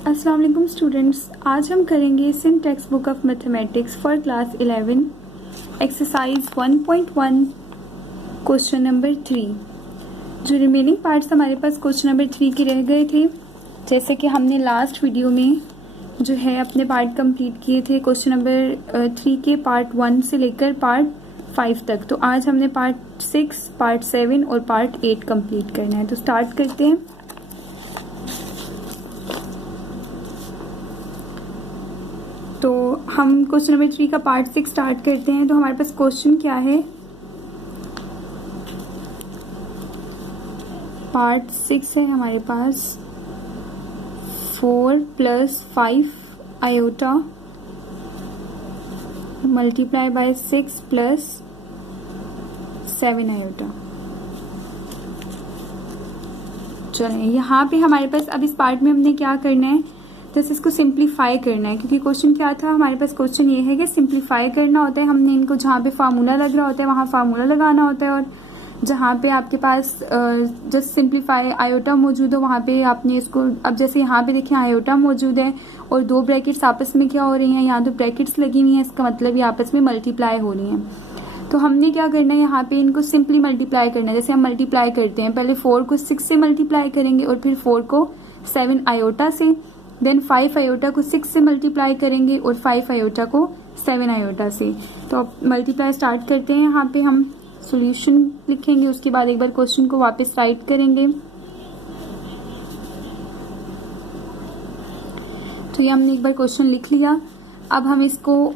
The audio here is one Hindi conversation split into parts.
अस्सलाम वालेकुम स्टूडेंट्स, आज हम करेंगे SIM text book of mathematics for class 11 exercise 1.1 question number 3। जो रिमेनिंग पार्ट्स हमारे पास क्वेश्चन नंबर 3 के रह गए थे, जैसे कि हमने लास्ट वीडियो में जो है अपने पार्ट कंप्लीट किए थे क्वेश्चन नंबर 3 के पार्ट 1 से लेकर पार्ट 5 तक। तो आज हमने पार्ट 6, पार्ट 7 और पार्ट 8 कंप्लीट करना है। तो स्टार्ट करते हैं। तो हम क्वेश्चन नंबर 3 का पार्ट 6 स्टार्ट करते हैं। तो हमारे पास क्वेश्चन क्या है, पार्ट 6 है हमारे पास 4 + 5 आयोटा मल्टीप्लाई बाय 6 + 7 आयोटा। चलें, यहाँ पे हमारे पास अब इस पार्ट में हमने क्या करना है, जैसे इसको सिंप्लीफाई करना है, क्योंकि क्वेश्चन क्या था हमारे पास, क्वेश्चन ये है कि सिंप्लीफाई करना होता है। हमने इनको जहाँ पे फार्मूला लग रहा होता है वहाँ फार्मूला लगाना होता है, और जहाँ पे आपके पास जस्ट सिंप्लीफाई आयोटा मौजूद हो वहाँ पे आपने इसको, अब जैसे यहाँ पे देखें आयोटा मौजूद है और दो ब्रैकेट्स आपस में क्या हो रही हैं, यहाँ तो ब्रैकेट्स लगी हुई हैं, इसका मतलब ये आपस में मल्टीप्लाई हो रही हैं। तो हमने क्या करना है, यहाँ पे इनको सिंपली मल्टीप्लाई करना है। जैसे हम मल्टीप्लाई करते हैं, पहले 4 को 6 से मल्टीप्लाई करेंगे और फिर 4 को 7 आयोटा से, देन 5 आयोटा को 6 से मल्टीप्लाई करेंगे और 5 आयोटा को 7 आयोटा से। तो अब मल्टीप्लाई स्टार्ट करते हैं। यहाँ पे हम सॉल्यूशन लिखेंगे, उसके बाद एक बार क्वेश्चन को वापस राइट करेंगे। तो ये हमने एक बार क्वेश्चन लिख लिया। अब हम इसको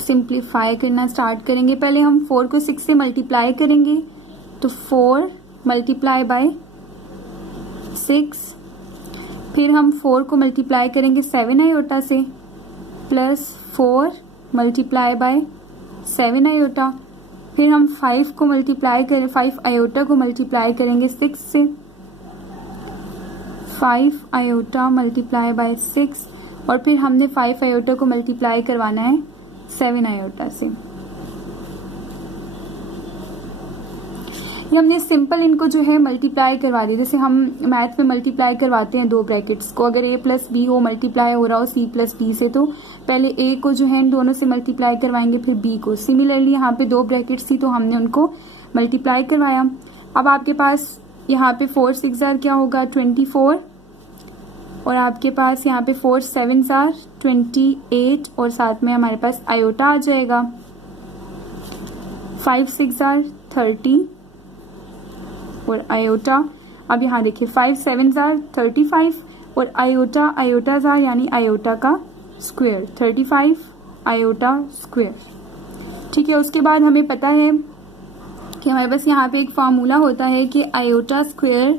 सिंप्लीफाई करना स्टार्ट करेंगे। पहले हम 4 को 6 से मल्टीप्लाई करेंगे, तो 4 मल्टीप्लाई बाय 6, फिर हम 4 को मल्टीप्लाई करेंगे 7 आयोटा से, प्लस 4 मल्टीप्लाई बाय 7 आयोटा, फिर हम 5 को मल्टीप्लाई करें, 5 आयोटा को मल्टीप्लाई करेंगे 6 से, 5 आयोटा मल्टीप्लाई बाय 6, और फिर हमने 5 आयोटा को मल्टीप्लाई करवाना है 7 आयोटा से। ये हमने सिंपल इनको जो है मल्टीप्लाई करवा दिया, जैसे हम मैथ में मल्टीप्लाई करवाते हैं दो ब्रैकेट्स को। अगर a + b हो, मल्टीप्लाई हो रहा हो c + d से, तो पहले a को जो है इन दोनों से मल्टीप्लाई करवाएंगे, फिर b को। सिमिलरली यहाँ पे दो ब्रैकेट्स थी तो हमने उनको मल्टीप्लाई करवाया। अब आपके पास यहाँ पे 4 × 6 क्या होगा 24, और आपके पास यहाँ पे 4 × 7 28, और साथ में हमारे पास आयोटा आ जाएगा। 5 × 6 30 और आयोटा, अब यहाँ देखिए 5 × 7 35, और आयोटा यानी आयोटा का स्क्वायर 35 आयोटा स्क्वायर। ठीक है, उसके बाद हमें पता है कि हमारे पास यहाँ पे एक फार्मूला होता है कि आयोटा स्क्वायर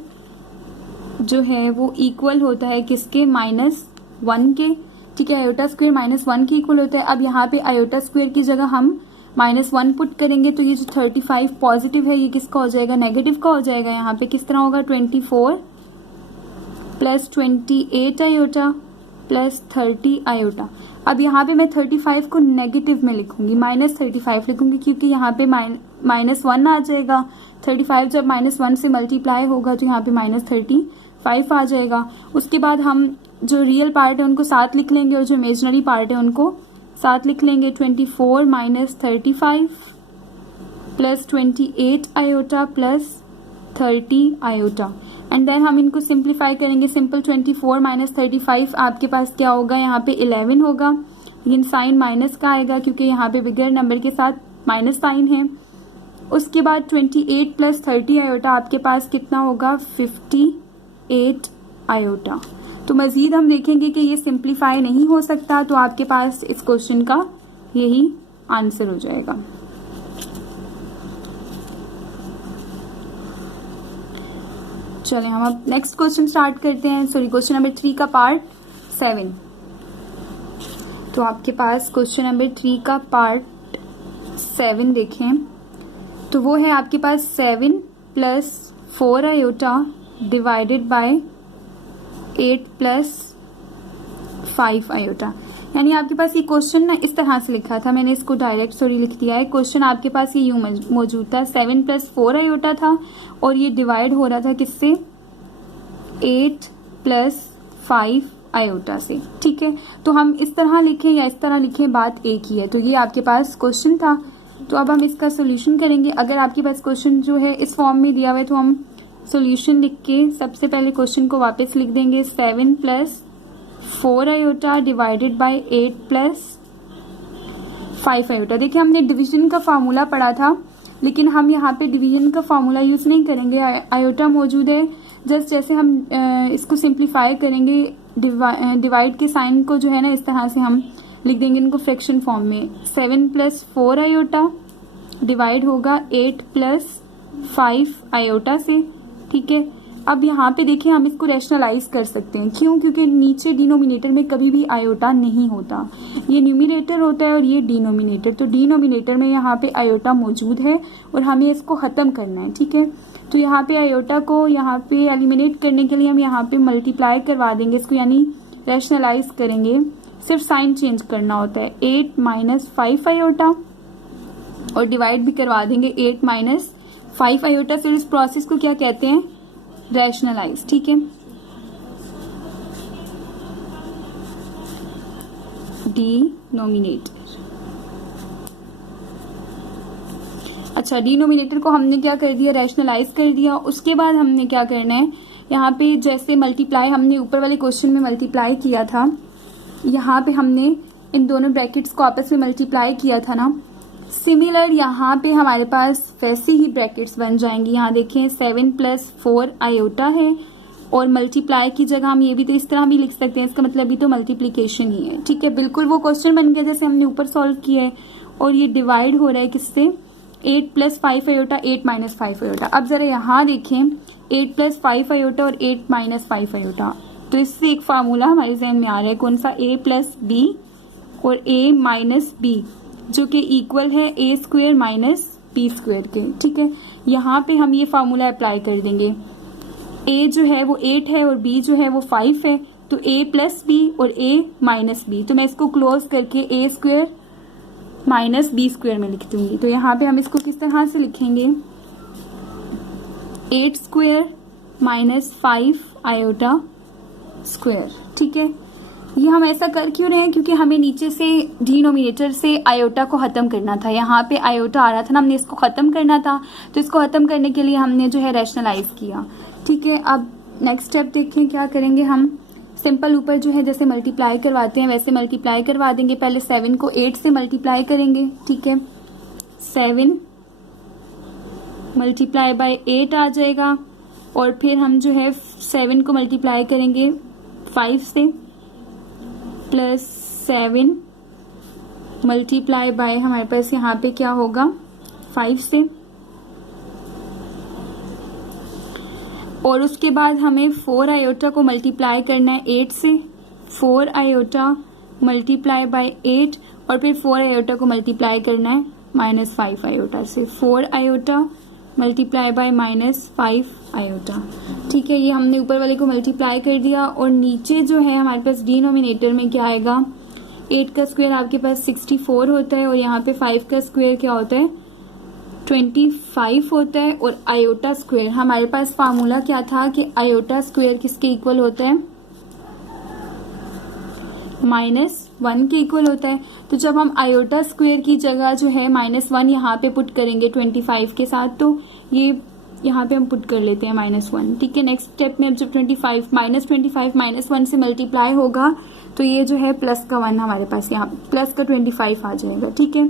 जो है वो इक्वल होता है किसके, -1 के। ठीक है, आयोटा स्क्वायर -1 के इक्वल होता है। अब यहाँ पे आयोटा स्क्वायर की जगह हम -1 पुट करेंगे, तो ये जो 35 पॉजिटिव है ये किसका हो जाएगा, नेगेटिव का हो जाएगा। यहाँ पे किस तरह होगा, 24 + 28 आयोटा + 30 आयोटा। अब यहाँ पे मैं 35 को नेगेटिव में लिखूंगी, -35 लिखूंगी, क्योंकि यहाँ पे -1 आ जाएगा। 35 जब -1 से मल्टीप्लाई होगा तो यहाँ पे -35 आ जाएगा। उसके बाद हम जो रियल पार्ट है उनको साथ लिख लेंगे और जो इमेजिनरी पार्ट है उनको साथ लिख लेंगे। 24 - 35 + 28 आयोटा + 30 आयोटा, एंड देन हम इनको सिंप्लीफाई करेंगे। सिंपल 24 - 35 आपके पास क्या होगा, यहाँ पे 11 होगा, लेकिन साइन माइनस का आएगा क्योंकि यहाँ पे बिगर नंबर के साथ माइनस साइन है। उसके बाद 28 + 30 आयोटा आपके पास कितना होगा, 58 आयोटा। तो मजीद हम देखेंगे कि ये सिंप्लीफाई नहीं हो सकता, तो आपके पास इस क्वेश्चन का यही आंसर हो जाएगा। चलें, हम अब नेक्स्ट क्वेश्चन स्टार्ट करते हैं। सॉरी, क्वेश्चन नंबर 3 का पार्ट 7। तो आपके पास क्वेश्चन नंबर 3 का पार्ट 7 देखें, तो वो है आपके पास 7 + 4 आयोटा डिवाइडेड बाय 8 + 5 आयोटा। यानी आपके पास ये क्वेश्चन ना इस तरह से लिखा था, मैंने इसको डायरेक्ट लिख दिया है। क्वेश्चन आपके पास ये यूं मौजूद था, 7 + 4 आयोटा था, और ये डिवाइड हो रहा था किससे, 8 + 5 आयोटा से। ठीक है, तो हम इस तरह लिखें या इस तरह लिखें, बात एक ही है। तो ये आपके पास क्वेश्चन था, तो अब हम इसका सोल्यूशन करेंगे। अगर आपके पास क्वेश्चन जो है इस फॉर्म में दिया हुआ है तो हम सोल्यूशन लिख के सबसे पहले क्वेश्चन को वापस लिख देंगे। 7 + 4 आयोटा डिवाइडेड बाय 8 + 5 आयोटा। देखिए हमने डिवीजन का फार्मूला पढ़ा था, लेकिन हम यहाँ पे डिवीजन का फार्मूला यूज़ नहीं करेंगे, आयोटा मौजूद है। जस्ट जैसे हम इसको सिंप्लीफाई करेंगे, डिवाइड के साइन को जो है ना इस तरह से हम लिख देंगे इनको फ्रैक्शन फॉर्म में। 7 + 4 आयोटा डिवाइड होगा 8 + 5 आयोटा से। ठीक है, अब यहाँ पे देखिए हम इसको रैशनलाइज कर सकते हैं। क्यों? क्योंकि नीचे डिनोमिनेटर में कभी भी आयोटा नहीं होता, ये न्यूमिनेटर होता है और ये डिनोमिनेटर। तो डिनोमिनेटर में यहाँ पे आयोटा मौजूद है और हमें इसको ख़त्म करना है। ठीक है, तो यहाँ पे आयोटा को यहाँ पे एलिमिनेट करने के लिए हम यहाँ पे मल्टीप्लाई करवा देंगे इसको, यानी रैशनलाइज करेंगे। सिर्फ साइन चेंज करना होता है। 8 - 5 आयोटा और डिवाइड भी करवा देंगे 8 - 5 आयोटा से। इस प्रोसेस को क्या कहते हैं? रैशनलाइज। ठीक है, डिनोमिनेटर। अच्छा, डिनोमिनेटर को हमने क्या कर दिया? रैशनलाइज कर दिया। उसके बाद हमने क्या करना है, यहाँ पे जैसे मल्टीप्लाई हमने ऊपर वाले क्वेश्चन में मल्टीप्लाई किया था, यहाँ पे हमने इन दोनों ब्रैकेट्स को आपस में मल्टीप्लाई किया था ना, सिमिलर यहाँ पे हमारे पास वैसे ही ब्रैकेट्स बन जाएंगी। यहाँ देखें 7 + 4 आयोटा है और मल्टीप्लाई की जगह हम ये भी तो इस तरह भी लिख सकते हैं, इसका मतलब भी तो मल्टीप्लिकेशन ही है। ठीक है, बिल्कुल वो क्वेश्चन बन गया जैसे हमने ऊपर सॉल्व किया है। और ये डिवाइड हो रहा है किससे? 8 + 5 आयोटा, 8 - 5 आयोटा। अब जरा यहाँ देखें 8 + 5 आयोटा और 8 - 5 आयोटा, तो इससे एक फार्मूला हमारे जहन में आ रहा है। कौन सा? a + b और a - b, जो कि इक्वल है a² - b² के। ठीक है, यहाँ पे हम ये फार्मूला अप्लाई कर देंगे। a जो है वो 8 है और b जो है वो 5 है, तो a + b और a - b, तो मैं इसको क्लोज करके a² - b² में लिख दूंगी। तो यहाँ पे हम इसको किस तरह से लिखेंगे? 8² - 5 आयोटा स्क्वायर। ठीक है, ये हम ऐसा कर क्यों रहे हैं? क्योंकि हमें नीचे से डिनोमिनेटर से आयोटा को ख़त्म करना था। यहाँ पे आयोटा आ रहा था ना, हमने इसको ख़त्म करना था, तो इसको ख़त्म करने के लिए हमने जो है रैशनलाइज किया। ठीक है, अब नेक्स्ट स्टेप देखें क्या करेंगे हम। सिंपल ऊपर जो है जैसे मल्टीप्लाई करवाते हैं वैसे मल्टीप्लाई करवा देंगे। पहले 7 को 8 से मल्टीप्लाई करेंगे। ठीक है, 7 × 8 आ जाएगा और फिर हम जो है 7 को मल्टीप्लाई करेंगे 5 से, प्लस 7 × हमारे पास यहाँ पे क्या होगा? 5 से, और उसके बाद हमें 4 आयोटा को मल्टीप्लाई करना है 8 से। 4 आयोटा × 8 और फिर 4 आयोटा को मल्टीप्लाई करना है -5 आयोटा से। 4 आयोटा × -5 आयोटा। ठीक है, ये हमने ऊपर वाले को मल्टीप्लाई कर दिया और नीचे जो है हमारे पास डिनोमिनेटर में क्या आएगा? 8 का स्क्वायर आपके पास 64 होता है और यहाँ पे 5 का स्क्वायर क्या होता है? 25 होता है। और आयोटा स्क्वायर हमारे पास फार्मूला क्या था कि आयोटा स्क्वायर किसके इक्वल होता है? -1 के इक्वल होता है। तो जब हम आयोटा स्क्वायर की जगह जो है -1 यहाँ पे पुट करेंगे 25 के साथ, तो ये यहाँ पे हम पुट कर लेते हैं -1। ठीक है, नेक्स्ट स्टेप में अब जब 25 -1 से मल्टीप्लाई होगा तो ये जो है प्लस का 1 हमारे पास यहाँ प्लस का 25 आ जाएगा। ठीक है,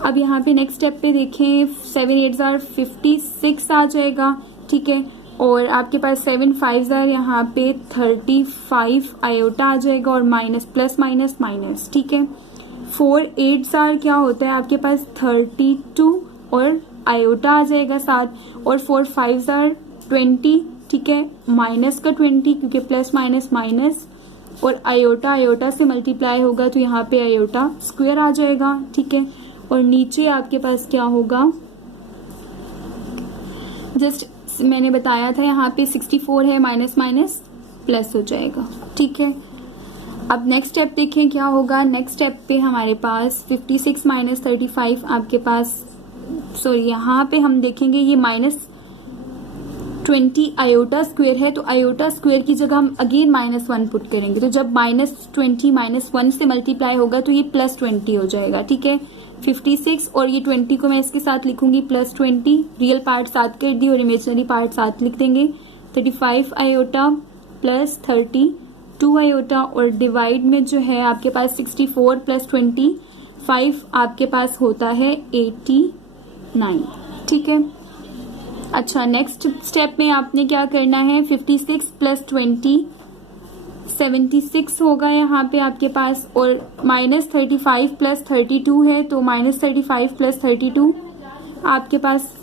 अब यहाँ पे नेक्स्ट स्टेप पे देखें 7 8 * 56 आ जाएगा। ठीक है, और आपके पास 7 5 यहाँ पे 35 आयोटा आ जाएगा और माइनस प्लस माइनस माइनस। ठीक है, 4 8 क्या होता है आपके पास? 32 और आयोटा आ जाएगा साथ, और 4 5 20। ठीक है, माइनस का 20 क्योंकि प्लस माइनस माइनस, और आयोटा आयोटा से मल्टीप्लाई होगा तो यहाँ पे आयोटा स्क्वायर आ जाएगा। ठीक है, और नीचे आपके पास क्या होगा? जस्ट मैंने बताया था यहाँ पे 64 है, माइनस माइनस प्लस हो जाएगा। ठीक है, अब नेक्स्ट स्टेप देखें क्या होगा। नेक्स्ट स्टेप पे हमारे पास 56 - 35 आपके पास, सॉरी यहाँ पे हम देखेंगे ये 20 आयोटा स्क्वायर है, तो आयोटा स्क्वायर की जगह हम अगेन -1 पुट करेंगे, तो जब -20 -1 से मल्टीप्लाई होगा तो ये +20 हो जाएगा, ठीक है। 56 और ये 20 को मैं इसके साथ लिखूंगी +20, रियल पार्ट साथ कर दी और इमेजिनरी पार्ट साथ लिख देंगे। 35 आयोटा प्लस 32 आयोटा और डिवाइड में जो है आपके पास 64 + 25 आपके पास होता है 89, ठीक है। अच्छा, नेक्स्ट स्टेप में आपने क्या करना है, 56 + 20 76 होगा यहाँ पे आपके पास, और -35 + 32 है, तो -35 + 32 आपके पास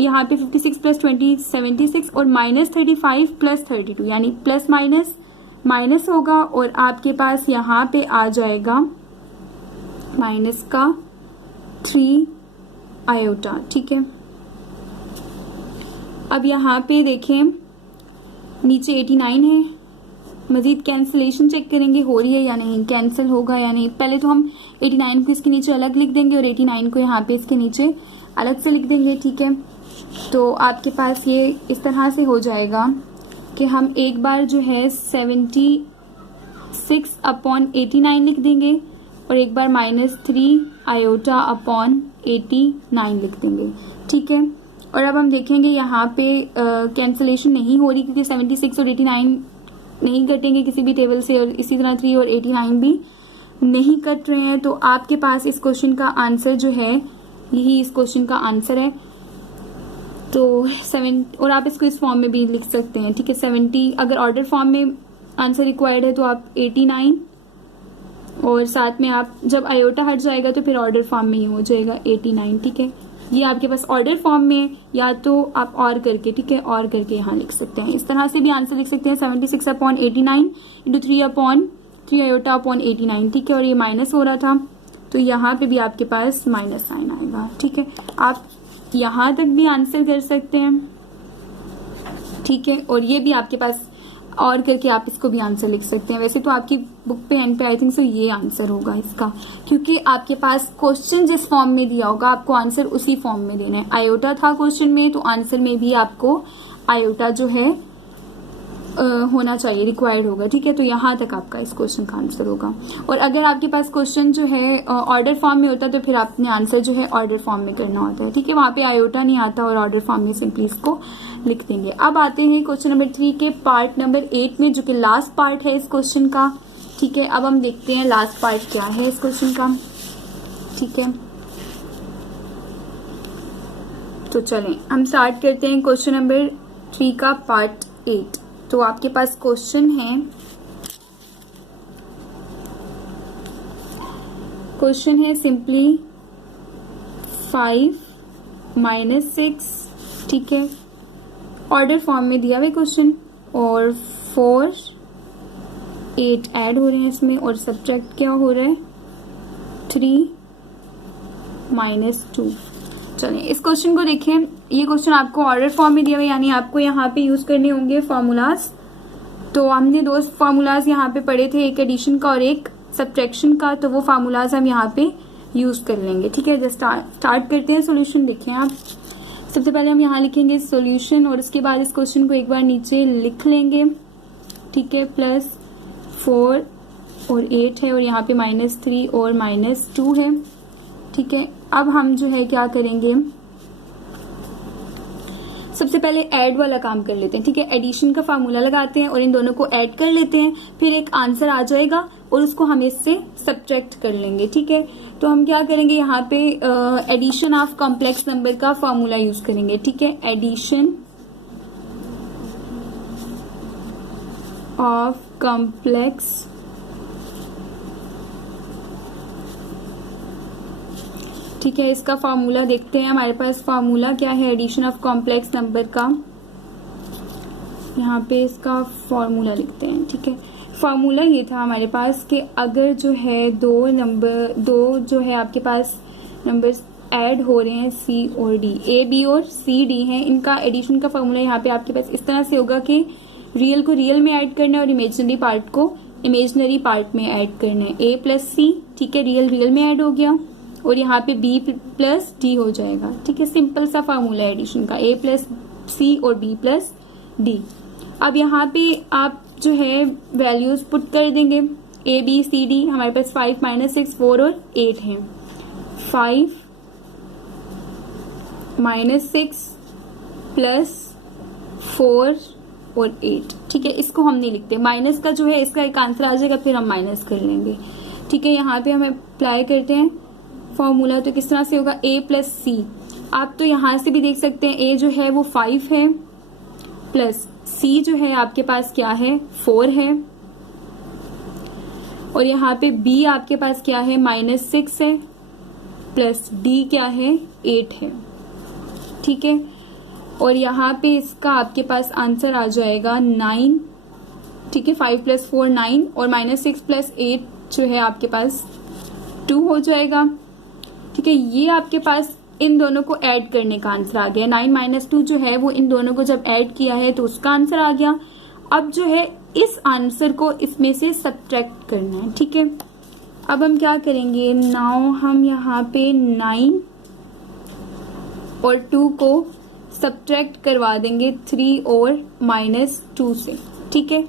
यहाँ पे 56 + 20 76 और -35 + 32 यानी प्लस माइनस माइनस होगा और आपके पास यहाँ पे आ जाएगा माइनस का 3 आयोटा, ठीक है। अब यहाँ पे देखें नीचे 89 है, मजीद कैंसिलेशन चेक करेंगे हो रही है या नहीं, कैंसिल होगा या नहीं। पहले तो हम 89 को इसके नीचे अलग लिख देंगे और 89 को यहाँ पे इसके नीचे अलग से लिख देंगे, ठीक है। तो आपके पास ये इस तरह से हो जाएगा कि हम एक बार जो है 76/89 लिख देंगे और एक बार -3 आयोटा अपॉन 89 लिख देंगे, ठीक है। और अब हम देखेंगे यहाँ पे कैंसिलेशन नहीं हो रही क्योंकि 76 और 89 नहीं कटेंगे किसी भी टेबल से, और इसी तरह 3 और 89 भी नहीं कट रहे हैं। तो आपके पास इस क्वेश्चन का आंसर जो है यही इस क्वेश्चन का आंसर है। तो 7, और आप इसको इस फॉर्म में भी लिख सकते हैं, ठीक है। 70 अगर ऑर्डर फॉर्म में आंसर रिक्वायर्ड है तो आप 89 और साथ में आप जब आयोटा हट जाएगा तो फिर ऑर्डर फॉर्म में ही हो जाएगा 89, ठीक है। ये आपके पास ऑर्डर फॉर्म में या तो आप और करके, ठीक है, और करके यहाँ लिख सकते हैं। इस तरह से भी आंसर लिख सकते हैं 76/89 × 3/3 आयोटा अपॉन 89, ठीक है। और ये माइनस हो रहा था तो यहाँ पे भी आपके पास माइनस साइन आएगा, ठीक है। आप यहाँ तक भी आंसर कर सकते हैं, ठीक है। और ये भी आपके पास और करके आप इसको भी आंसर लिख सकते हैं। वैसे तो आपकी बुक पे एंड पे आई थिंक सो ये आंसर होगा इसका, क्योंकि आपके पास क्वेश्चन जिस फॉर्म में दिया होगा आपको आंसर उसी फॉर्म में देना है। आयोटा था क्वेश्चन में तो आंसर में भी आपको आयोटा जो है होना चाहिए, रिक्वायर्ड होगा, ठीक है। तो यहाँ तक आपका इस क्वेश्चन का आंसर होगा। और अगर आपके पास क्वेश्चन जो है ऑर्डर फॉर्म में होता है तो फिर आपने आंसर जो है ऑर्डर फॉर्म में करना होता है, ठीक है। वहाँ पे आयोटा नहीं आता और ऑर्डर फॉर्म में सिंपली इसको लिख देंगे। अब आते हैं क्वेश्चन नंबर 3 के पार्ट नंबर 8 में, जो कि लास्ट पार्ट है इस क्वेश्चन का, ठीक है। अब हम देखते हैं लास्ट पार्ट क्या है इस क्वेश्चन का, ठीक है। तो चलें हम स्टार्ट करते हैं क्वेश्चन नंबर 3 का पार्ट 8। तो आपके पास क्वेश्चन है, सिंपली 5 - 6, ठीक है। ऑर्डर फॉर्म में दिया हुआ क्वेश्चन, और 4 8 ऐड हो रहे हैं इसमें, और सब्ट्रैक्ट क्या हो रहा है 3 - 2। चलें इस क्वेश्चन को देखें। ये क्वेश्चन आपको ऑर्डर फॉर्म में दिया हुआ है, यानी आपको यहाँ पे यूज करने होंगे फॉर्मूलाज। तो हमने 2 फॉर्मूलाज यहाँ पे पढ़े थे, एक एडिशन का और एक सब्ट्रैक्शन का, तो वो फार्मूलाज हम यहाँ पे यूज कर लेंगे, ठीक है। जस्ट स्टार्ट करते हैं। सोल्यूशन देखें आप, सबसे पहले हम यहाँ लिखेंगे सोल्यूशन और उसके बाद इस क्वेश्चन को एक बार नीचे लिख लेंगे, ठीक है। +4 और 8 है और यहाँ पे -3 और -2 है, ठीक है। अब हम जो है क्या करेंगे, सबसे पहले ऐड वाला काम कर लेते हैं, ठीक है। एडिशन का फार्मूला लगाते हैं और इन दोनों को ऐड कर लेते हैं, फिर एक आंसर आ जाएगा और उसको हम इससे सब्ट्रैक्ट कर लेंगे, ठीक है। तो हम क्या करेंगे, यहाँ पे एडिशन ऑफ कॉम्प्लेक्स नंबर का फार्मूला यूज करेंगे, ठीक है। एडिशन ऑफ कॉम्प्लेक्स ठीक है। इसका फार्मूला देखते हैं, हमारे पास फार्मूला क्या है एडिशन ऑफ कॉम्प्लेक्स नंबर का। यहाँ पे इसका फार्मूला लिखते हैं, ठीक है। फार्मूला ये था हमारे पास कि अगर जो है दो जो है आपके पास नंबर्स ऐड हो रहे हैं सी और डी, ए बी और सी डी हैं, इनका एडिशन का फार्मूला यहाँ पे आपके पास इस तरह से होगा कि रियल को रियल में ऐड करना है और इमेजिनरी पार्ट को इमेजिनरी पार्ट में ऐड करना है। ए प्लस सी, ठीक है, रियल रियल में ऐड हो गया और यहाँ पे बी प्लस डी हो जाएगा, ठीक है। सिंपल सा फार्मूला है एडिशन का, ए प्लस सी और बी प्लस डी। अब यहाँ पे आप जो है वैल्यूज पुट कर देंगे, ए बी सी डी। हमारे पास 5 माइनस 6 4 और 8 हैं। 5 माइनस 6 प्लस 4 और 8। ठीक है, इसको हम नहीं लिखते, माइनस का जो है इसका एक आंसर आ जाएगा, फिर हम माइनस कर लेंगे। ठीक है, यहाँ पे हम अप्लाई करते हैं फॉर्मूला। तो किस तरह से होगा, a प्लस सी। आप तो यहाँ से भी देख सकते हैं, a जो है वो 5 है प्लस c जो है आपके पास क्या है 4 है, और यहाँ पे b आपके पास क्या है -6 है प्लस d क्या है 8 है। ठीक है, और यहाँ पे इसका आपके पास आंसर आ जाएगा 9। ठीक है, 5 प्लस 4 9 और -6 प्लस 8 जो है आपके पास 2 हो जाएगा। ठीक है, ये आपके पास इन दोनों को ऐड करने का आंसर आ गया। 9 माइनस 2 जो है वो इन दोनों को जब ऐड किया है तो उसका आंसर आ गया। अब जो है इस आंसर को इसमें से सब्ट्रैक्ट करना है। ठीक है, अब हम क्या करेंगे, नाउ हम यहाँ पे 9 और 2 को सब्ट्रैक्ट करवा देंगे 3 और -2 से। ठीक है,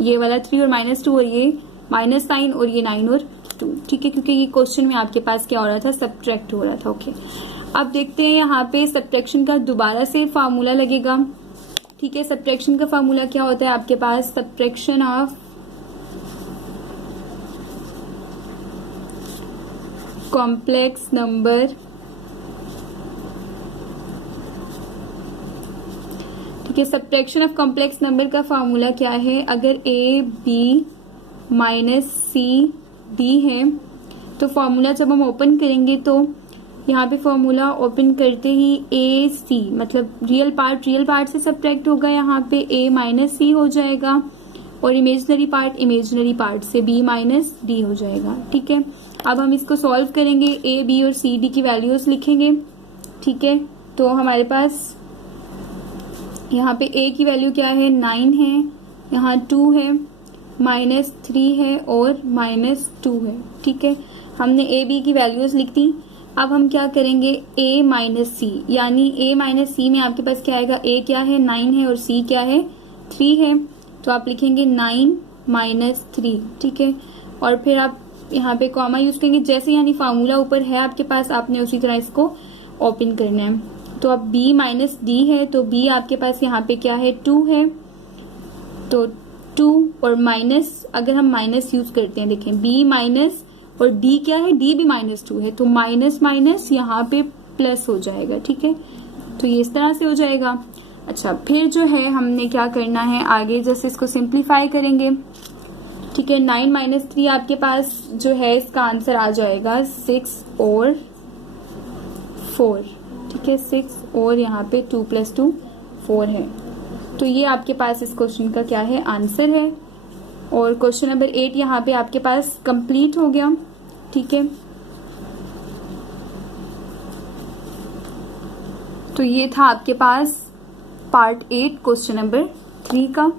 ये वाला 3 और -2 और ये -9 और ये 9 और 2। ठीक है, क्योंकि ये क्वेश्चन में आपके पास क्या हो रहा था, सब्ट्रैक्ट हो रहा था। ओके, अब देखते हैं यहाँ पे सब्ट्रैक्शन का दोबारा से फार्मूला लगेगा। ठीक है, सब्ट्रैक्शन का फार्मूला क्या होता है आपके पास, सब्ट्रैक्शन ऑफ कॉम्प्लेक्स नंबर। ठीक है, सब्ट्रैक्शन ऑफ कॉम्प्लेक्स नंबर का फार्मूला क्या है, अगर a b minus C D है तो फार्मूला जब हम ओपन करेंगे तो यहाँ पे फार्मूला ओपन करते ही ए सी मतलब रियल पार्ट से सब्ट्रैक्ट होगा, यहाँ पे a माइनस सी हो जाएगा और इमेजिनरी पार्ट से b माइनस डी हो जाएगा। ठीक है, अब हम इसको सॉल्व करेंगे, a b और c d की वैल्यूज लिखेंगे। ठीक है, तो हमारे पास यहाँ पे a की वैल्यू क्या है 9 है, यहाँ 2 है, -3 है और -2 है। ठीक है, हमने a b की वैल्यूज लिख दी। अब हम क्या करेंगे, a माइनस सी, यानी a माइनस सी में आपके पास क्या आएगा, a क्या है 9 है और c क्या है 3 है, तो आप लिखेंगे 9 माइनस 3। ठीक है, और फिर आप यहाँ पे कॉमा यूज करेंगे, जैसे यानी फार्मूला ऊपर है आपके पास, आपने उसी तरह इसको ओपन करना है। तो अब b माइनस डी है, तो b आपके पास यहाँ पे क्या है 2 है, तो 2 और माइनस, अगर हम माइनस यूज करते हैं, देखें b माइनस और d क्या है, d भी -2 है, तो माइनस माइनस यहाँ पे प्लस हो जाएगा। ठीक है, तो ये इस तरह से हो जाएगा। अच्छा, फिर जो है हमने क्या करना है आगे, जैसे इसको सिंप्लीफाई करेंगे। ठीक है, 9 माइनस 3 आपके पास जो है इसका आंसर आ जाएगा 6 और 4। ठीक है, 6 और यहाँ पे 2 + 2 4 है, तो ये आपके पास इस क्वेश्चन का क्या है आंसर है। और क्वेश्चन नंबर 8 यहाँ पे आपके पास कंप्लीट हो गया। ठीक है, तो ये था आपके पास पार्ट 8 क्वेश्चन नंबर 3 का।